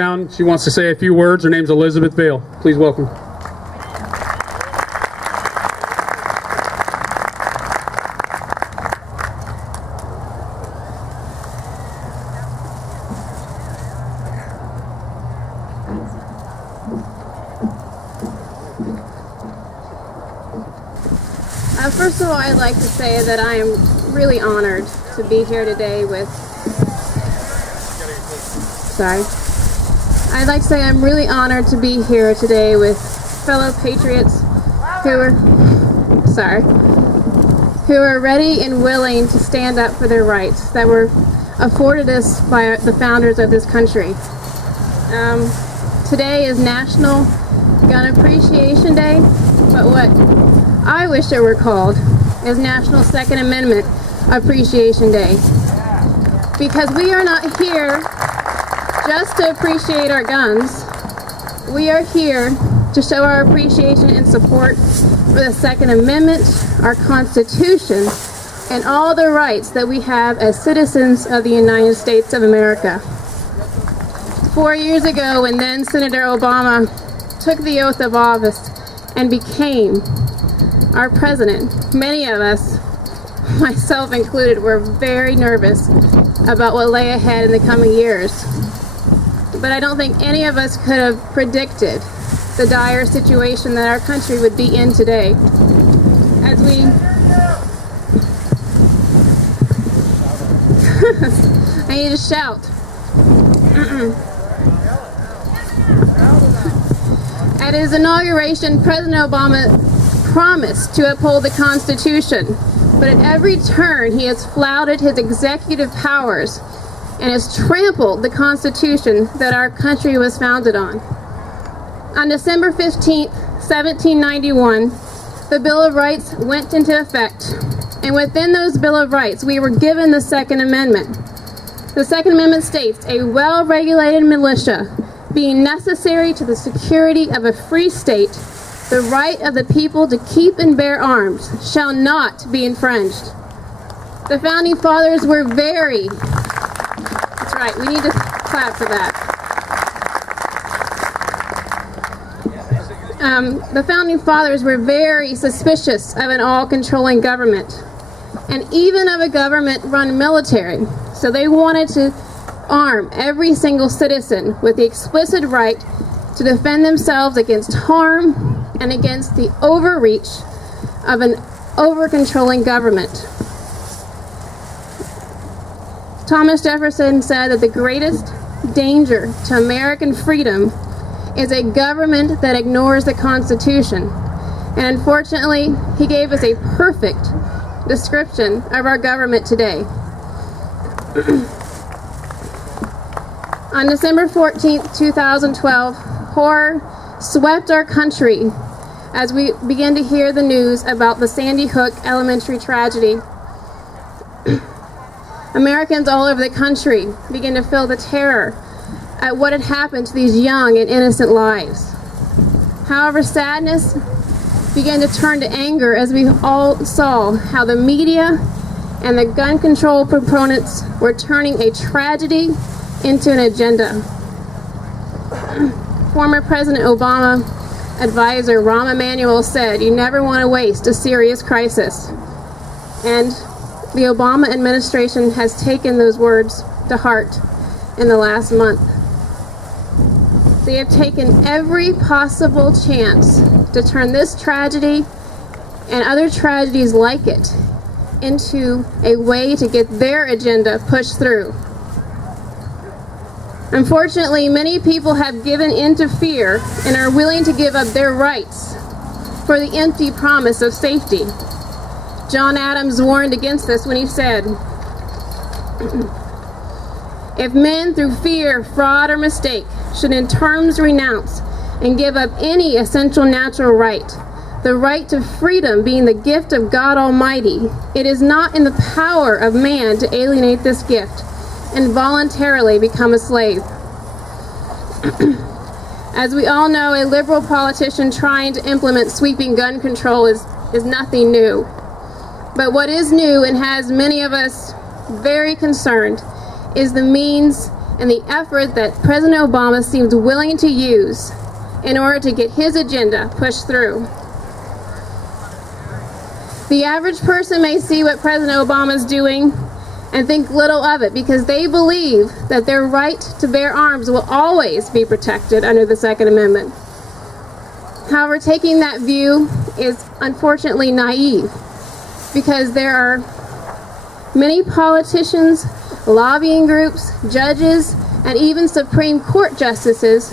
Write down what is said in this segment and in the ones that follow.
She wants to say a few words. Her name's Elizabeth Vale. Please welcome. First of all, I'd like to say that I am really honored to be here today with... Sorry. I'd like to say I'm really honored to be here today with fellow patriots who are ready and willing to stand up for their rights that were afforded us by the founders of this country. Today is National Gun Appreciation Day, but what I wish it were called is National Second Amendment Appreciation Day. Because we are not here just to appreciate our guns. We are here to show our appreciation and support for the Second Amendment, our Constitution, and all the rights that we have as citizens of the United States of America. 4 years ago, when then Senator Obama took the oath of office and became our president, many of us, myself included, were very nervous about what lay ahead in the coming years. But I don't think any of us could have predicted the dire situation that our country would be in today. As we... I need to shout. At his inauguration, President Obama promised to uphold the Constitution, but at every turn he has flouted his executive powers and has trampled the Constitution that our country was founded on. On December 15th, 1791, the Bill of Rights went into effect, and within those Bill of Rights, we were given the Second Amendment. The Second Amendment states, "A well-regulated militia, being necessary to the security of a free state, the right of the people to keep and bear arms shall not be infringed." The Founding Fathers were very... That's right, we need to clap for that. The Founding Fathers were very suspicious of an all-controlling government, and even of a government-run military. So they wanted to arm every single citizen with the explicit right to defend themselves against harm and against the overreach of an over-controlling government. Thomas Jefferson said that the greatest danger to American freedom is a government that ignores the Constitution. And unfortunately, he gave us a perfect description of our government today. On December 14th, 2012, horror swept our country as we began to hear the news about the Sandy Hook Elementary tragedy. Americans all over the country began to feel the terror at what had happened to these young and innocent lives. However, sadness began to turn to anger as we all saw how the media and the gun control proponents were turning a tragedy into an agenda. Former President Obama advisor Rahm Emanuel said, "You never want to waste a serious crisis." And the Obama administration has taken those words to heart in the last month. They have taken every possible chance to turn this tragedy and other tragedies like it into a way to get their agenda pushed through. Unfortunately, many people have given in to fear and are willing to give up their rights for the empty promise of safety. John Adams warned against this when he said, "If men through fear, fraud, or mistake should in terms renounce and give up any essential natural right, the right to freedom being the gift of God Almighty, it is not in the power of man to alienate this gift and voluntarily become a slave." As we all know, a liberal politician trying to implement sweeping gun control is nothing new. But what is new and has many of us very concerned is the means and the effort that President Obama seems willing to use in order to get his agenda pushed through. The average person may see what President Obama is doing and think little of it because they believe that their right to bear arms will always be protected under the Second Amendment. However, taking that view is unfortunately naive because there are many politicians, lobbying groups, judges, and even Supreme Court justices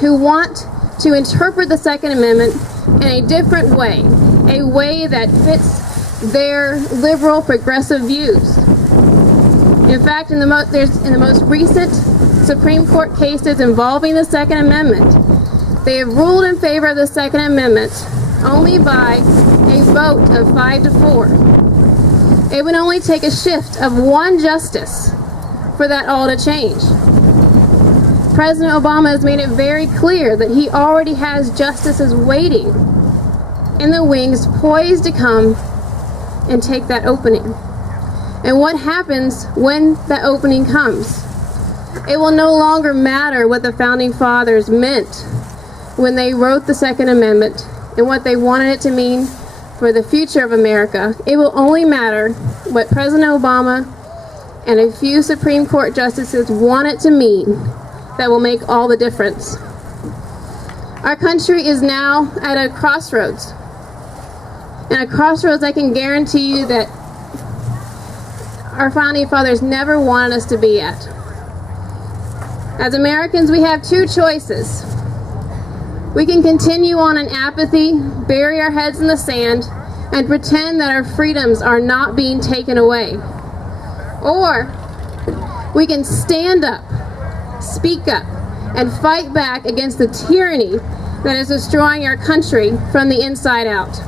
who want to interpret the Second Amendment in a different way, a way that fits their liberal progressive views. In fact, in the most recent Supreme Court cases involving the Second Amendment, they have ruled in favor of the Second Amendment only by a vote of 5-4. It would only take a shift of one justice for that all to change. President Obama has made it very clear that he already has justices waiting in the wings, poised to come and take that opening. And what happens when that opening comes? It will no longer matter what the Founding Fathers meant when they wrote the Second Amendment and what they wanted it to mean for the future of America. It will only matter what President Obama and a few Supreme Court justices want it to mean that will make all the difference. Our country is now at a crossroads. And a crossroads I can guarantee you that our Founding Fathers never wanted us to be at. As Americans, we have two choices. We can continue on in apathy, bury our heads in the sand, and pretend that our freedoms are not being taken away. Or we can stand up, speak up, and fight back against the tyranny that is destroying our country from the inside out.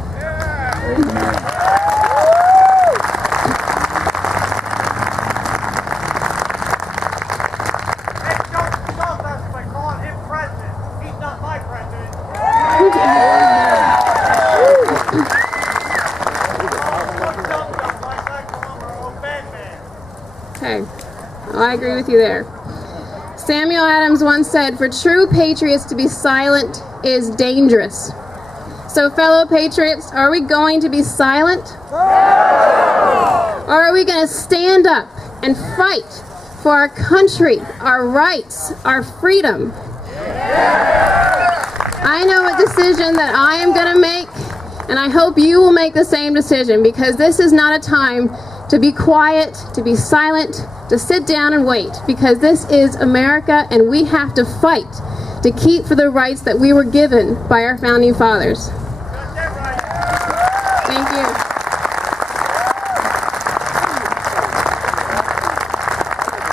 Okay, well, I agree with you there. Samuel Adams once said, "For true patriots to be silent is dangerous." So fellow patriots, are we going to be silent? No! Or are we going to stand up and fight for our country, our rights, our freedom? I know a decision that I am going to make, and I hope you will make the same decision, because this is not a time to be quiet, to be silent, to sit down and wait, because this is America and we have to fight to keep for the rights that we were given by our Founding Fathers.